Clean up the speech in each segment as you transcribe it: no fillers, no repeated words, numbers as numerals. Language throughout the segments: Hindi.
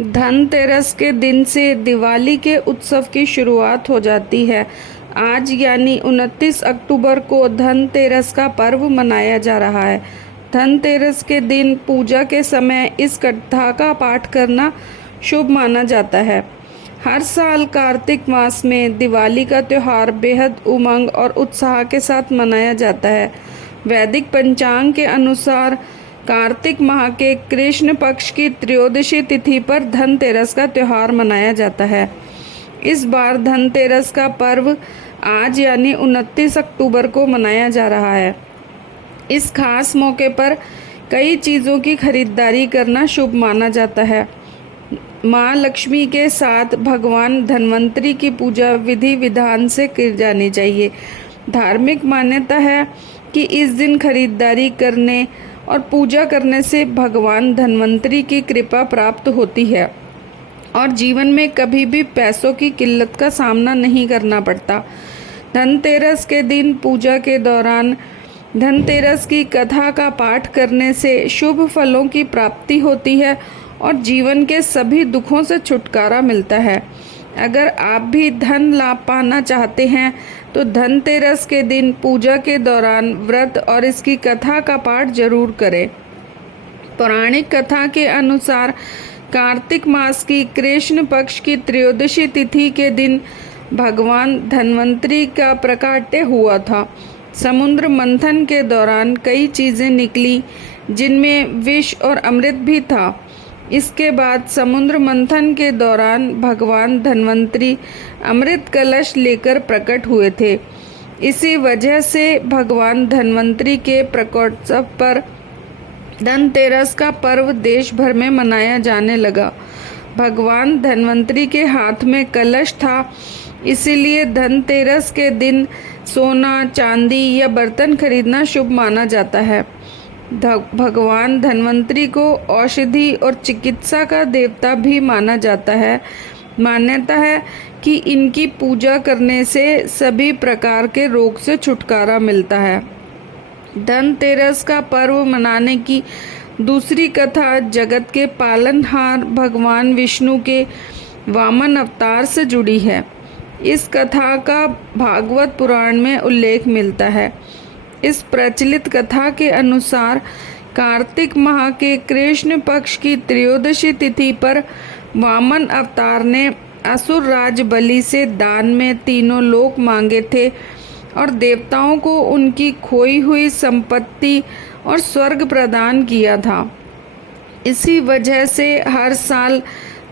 धनतेरस के दिन से दिवाली के उत्सव की शुरुआत हो जाती है। आज यानी 29 अक्टूबर को धनतेरस का पर्व मनाया जा रहा है। धनतेरस के दिन पूजा के समय इस कथा का पाठ करना शुभ माना जाता है। हर साल कार्तिक मास में दिवाली का त्यौहार बेहद उमंग और उत्साह के साथ मनाया जाता है। वैदिक पंचांग के अनुसार कार्तिक माह के कृष्ण पक्ष की त्रयोदशी तिथि पर धनतेरस का त्यौहार मनाया जाता है। इस बार धनतेरस का पर्व आज यानी 29 अक्टूबर को मनाया जा रहा है। इस खास मौके पर कई चीज़ों की खरीदारी करना शुभ माना जाता है। माँ लक्ष्मी के साथ भगवान धन्वंतरी की पूजा विधि विधान से की जानी चाहिए। धार्मिक मान्यता है कि इस दिन खरीदारी करने और पूजा करने से भगवान धन्वंतरी की कृपा प्राप्त होती है और जीवन में कभी भी पैसों की किल्लत का सामना नहीं करना पड़ता। धनतेरस के दिन पूजा के दौरान धनतेरस की कथा का पाठ करने से शुभ फलों की प्राप्ति होती है और जीवन के सभी दुखों से छुटकारा मिलता है। अगर आप भी धन लाभ पाना चाहते हैं तो धनतेरस के दिन पूजा के दौरान व्रत और इसकी कथा का पाठ जरूर करें। पौराणिक कथा के अनुसार कार्तिक मास की कृष्ण पक्ष की त्रयोदशी तिथि के दिन भगवान धन्वंतरी का प्राकट्य हुआ था। समुद्र मंथन के दौरान कई चीज़ें निकली जिनमें विष और अमृत भी था। इसके बाद समुद्र मंथन के दौरान भगवान धन्वंतरी अमृत कलश लेकर प्रकट हुए थे। इसी वजह से भगवान धन्वंतरी के प्रकोत्सव पर धनतेरस का पर्व देश भर में मनाया जाने लगा। भगवान धन्वंतरी के हाथ में कलश था, इसीलिए धनतेरस के दिन सोना, चांदी या बर्तन खरीदना शुभ माना जाता है। भगवान धन्वंतरी को औषधि और चिकित्सा का देवता भी माना जाता है। मान्यता है कि इनकी पूजा करने से सभी प्रकार के रोग से छुटकारा मिलता है। धनतेरस का पर्व मनाने की दूसरी कथा जगत के पालनहार भगवान विष्णु के वामन अवतार से जुड़ी है। इस कथा का भागवत पुराण में उल्लेख मिलता है। इस प्रचलित कथा के अनुसार कार्तिक माह के कृष्ण पक्ष की त्रयोदशी तिथि पर वामन अवतार ने असुर राज बलि से दान में तीनों लोक मांगे थे और देवताओं को उनकी खोई हुई संपत्ति और स्वर्ग प्रदान किया था। इसी वजह से हर साल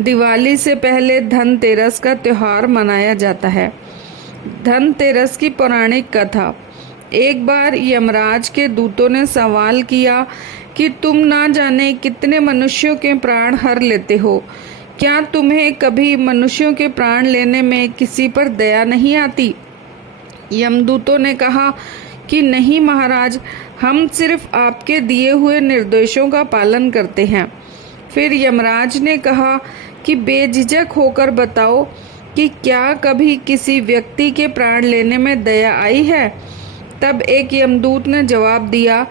दिवाली से पहले धनतेरस का त्यौहार मनाया जाता है। धनतेरस की पौराणिक कथा। एक बार यमराज के दूतों ने सवाल किया कि तुम ना जाने कितने मनुष्यों के प्राण हर लेते हो, क्या तुम्हें कभी मनुष्यों के प्राण लेने में किसी पर दया नहीं आती? यमदूतों ने कहा कि नहीं महाराज, हम सिर्फ आपके दिए हुए निर्देशों का पालन करते हैं। फिर यमराज ने कहा कि बेझिझक होकर बताओ कि क्या कभी किसी व्यक्ति के प्राण लेने में दया आई है? तब एक यमदूत ने जवाब दिया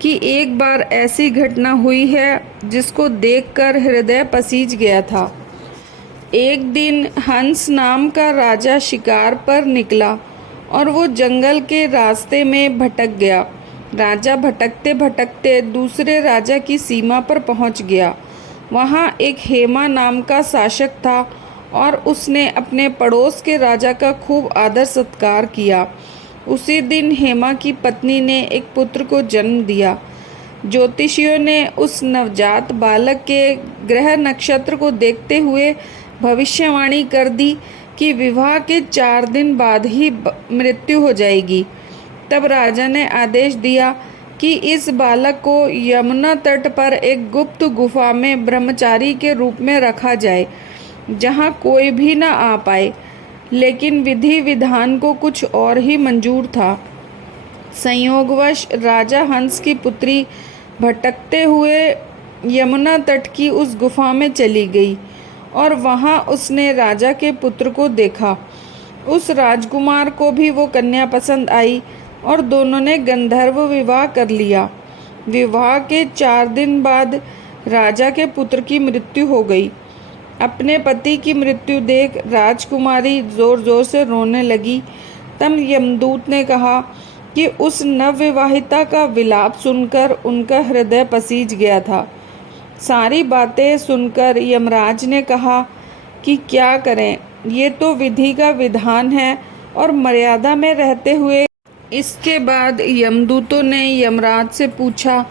कि एक बार ऐसी घटना हुई है जिसको देखकर हृदय पसीज गया था। एक दिन हंस नाम का राजा शिकार पर निकला और वो जंगल के रास्ते में भटक गया। राजा भटकते भटकते दूसरे राजा की सीमा पर पहुंच गया। वहां एक हेमा नाम का शासक था और उसने अपने पड़ोस के राजा का खूब आदर सत्कार किया। उसी दिन हेमा की पत्नी ने एक पुत्र को जन्म दिया। ज्योतिषियों ने उस नवजात बालक के ग्रह नक्षत्र को देखते हुए भविष्यवाणी कर दी कि विवाह के 4 दिन बाद ही मृत्यु हो जाएगी। तब राजा ने आदेश दिया कि इस बालक को यमुना तट पर एक गुप्त गुफा में ब्रह्मचारी के रूप में रखा जाए, जहाँ कोई भी न आ पाए। लेकिन विधि विधान को कुछ और ही मंजूर था। संयोगवश राजा हंस की पुत्री भटकते हुए यमुना तट की उस गुफा में चली गई और वहां उसने राजा के पुत्र को देखा। उस राजकुमार को भी वो कन्या पसंद आई और दोनों ने गंधर्व विवाह कर लिया। विवाह के 4 दिन बाद राजा के पुत्र की मृत्यु हो गई। अपने पति की मृत्यु देख राजकुमारी जोर जोर से रोने लगी। तब यमदूत ने कहा कि उस नवविवाहिता का विलाप सुनकर उनका हृदय पसीज गया था। सारी बातें सुनकर यमराज ने कहा कि क्या करें, ये तो विधि का विधान है और मर्यादा में रहते हुए। इसके बाद यमदूतों ने यमराज से पूछा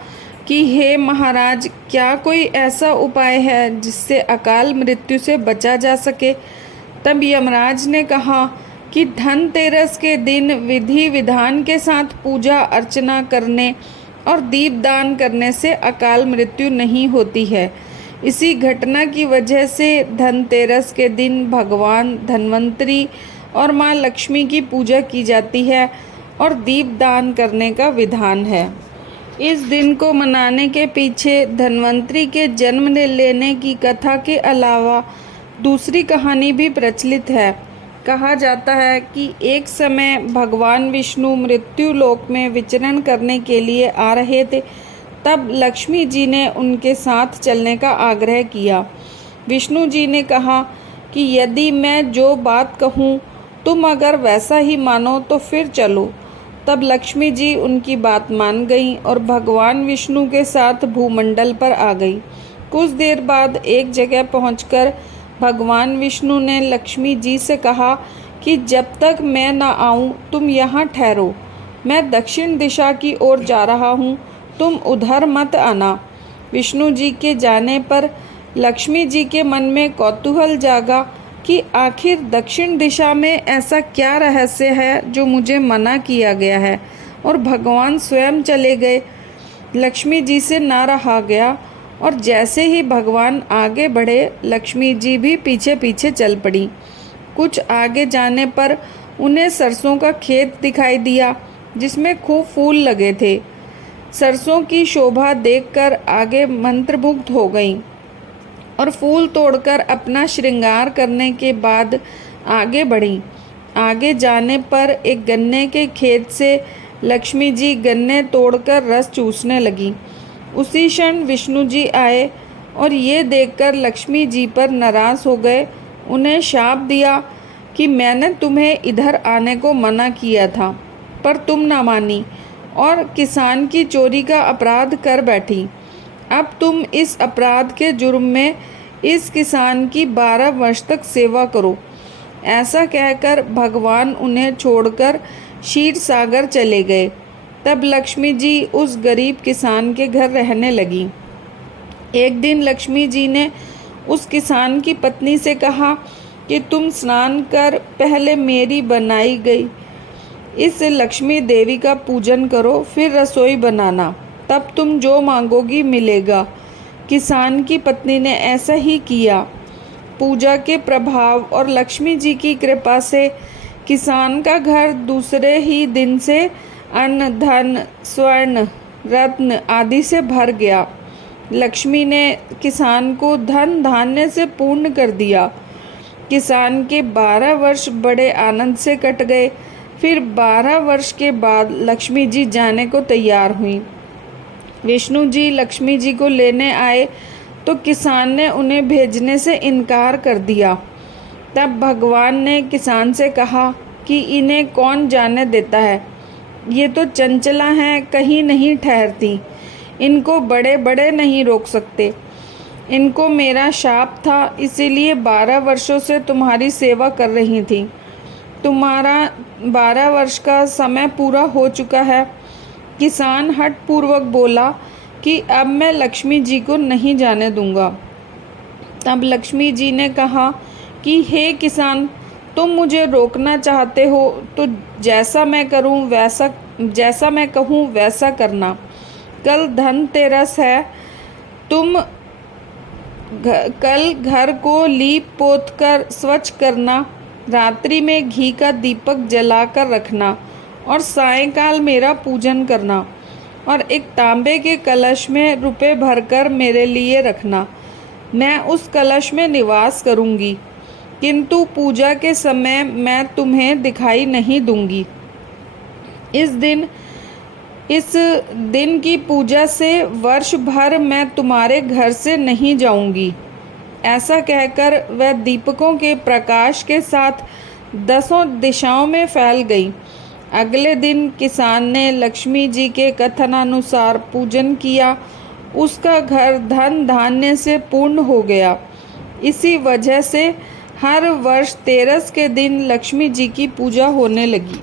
कि हे महाराज, क्या कोई ऐसा उपाय है जिससे अकाल मृत्यु से बचा जा सके। तब यमराज ने कहा कि धनतेरस के दिन विधि विधान के साथ पूजा अर्चना करने और दीपदान करने से अकाल मृत्यु नहीं होती है। इसी घटना की वजह से धनतेरस के दिन भगवान धन्वंतरी और माँ लक्ष्मी की पूजा की जाती है और दीपदान करने का विधान है। इस दिन को मनाने के पीछे धन्वंतरी के जन्म लेने की कथा के अलावा दूसरी कहानी भी प्रचलित है। कहा जाता है कि एक समय भगवान विष्णु मृत्यु लोक में विचरण करने के लिए आ रहे थे। तब लक्ष्मी जी ने उनके साथ चलने का आग्रह किया। विष्णु जी ने कहा कि यदि मैं जो बात कहूँ तुम अगर वैसा ही मानो तो फिर चलो। तब लक्ष्मी जी उनकी बात मान गईं और भगवान विष्णु के साथ भूमंडल पर आ गई। कुछ देर बाद एक जगह पहुंचकर भगवान विष्णु ने लक्ष्मी जी से कहा कि जब तक मैं न आऊं तुम यहाँ ठहरो, मैं दक्षिण दिशा की ओर जा रहा हूँ, तुम उधर मत आना। विष्णु जी के जाने पर लक्ष्मी जी के मन में कौतूहल जागा कि आखिर दक्षिण दिशा में ऐसा क्या रहस्य है जो मुझे मना किया गया है, और भगवान स्वयं चले गए। लक्ष्मी जी से ना रहा गया और जैसे ही भगवान आगे बढ़े लक्ष्मी जी भी पीछे पीछे चल पड़ी। कुछ आगे जाने पर उन्हें सरसों का खेत दिखाई दिया जिसमें खूब फूल लगे थे। सरसों की शोभा देखकर आगे मंत्रमुग्ध हो गईं और फूल तोड़कर अपना श्रृंगार करने के बाद आगे बढ़ीं। आगे जाने पर एक गन्ने के खेत से लक्ष्मी जी गन्ने तोड़कर रस चूसने लगी। उसी क्षण विष्णु जी आए और ये देखकर लक्ष्मी जी पर नाराज़ हो गए। उन्हें शाप दिया कि मैंने तुम्हें इधर आने को मना किया था पर तुम ना मानी और किसान की चोरी का अपराध कर बैठी। अब तुम इस अपराध के जुर्म में इस किसान की 12 वर्ष तक सेवा करो। ऐसा कहकर भगवान उन्हें छोड़कर क्षीर सागर चले गए। तब लक्ष्मी जी उस गरीब किसान के घर रहने लगी। एक दिन लक्ष्मी जी ने उस किसान की पत्नी से कहा कि तुम स्नान कर पहले मेरी बनाई गई इस लक्ष्मी देवी का पूजन करो, फिर रसोई बनाना, तब तुम जो मांगोगी मिलेगा। किसान की पत्नी ने ऐसा ही किया। पूजा के प्रभाव और लक्ष्मी जी की कृपा से किसान का घर दूसरे ही दिन से अन्न, धन, स्वर्ण, रत्न आदि से भर गया। लक्ष्मी ने किसान को धन धान्य से पूर्ण कर दिया। किसान के 12 वर्ष बड़े आनंद से कट गए। फिर 12 वर्ष के बाद लक्ष्मी जी जाने को तैयार हुई। विष्णु जी लक्ष्मी जी को लेने आए तो किसान ने उन्हें भेजने से इनकार कर दिया। तब भगवान ने किसान से कहा कि इन्हें कौन जाने देता है, ये तो चंचला हैं, कहीं नहीं ठहरती, इनको बड़े बड़े नहीं रोक सकते। इनको मेरा शाप था, इसीलिए 12 वर्षों से तुम्हारी सेवा कर रही थी। तुम्हारा 12 वर्ष का समय पूरा हो चुका है। किसान हठपूर्वक बोला कि अब मैं लक्ष्मी जी को नहीं जाने दूंगा। तब लक्ष्मी जी ने कहा कि हे किसान, तुम मुझे रोकना चाहते हो तो जैसा मैं कहूँ वैसा करना। कल धनतेरस है, तुम कल घर को लीप पोत कर स्वच्छ करना, रात्रि में घी का दीपक जलाकर रखना और सायंकाल मेरा पूजन करना और एक तांबे के कलश में रुपए भरकर मेरे लिए रखना। मैं उस कलश में निवास करूंगी, किंतु पूजा के समय मैं तुम्हें दिखाई नहीं दूंगी। इस दिन की पूजा से वर्ष भर मैं तुम्हारे घर से नहीं जाऊंगी। ऐसा कहकर वह दीपकों के प्रकाश के साथ 10 दिशाओं में फैल गई। अगले दिन किसान ने लक्ष्मी जी के कथनानुसार पूजन किया। उसका घर धन धान्य से पूर्ण हो गया। इसी वजह से हर वर्ष 13 के दिन लक्ष्मी जी की पूजा होने लगी।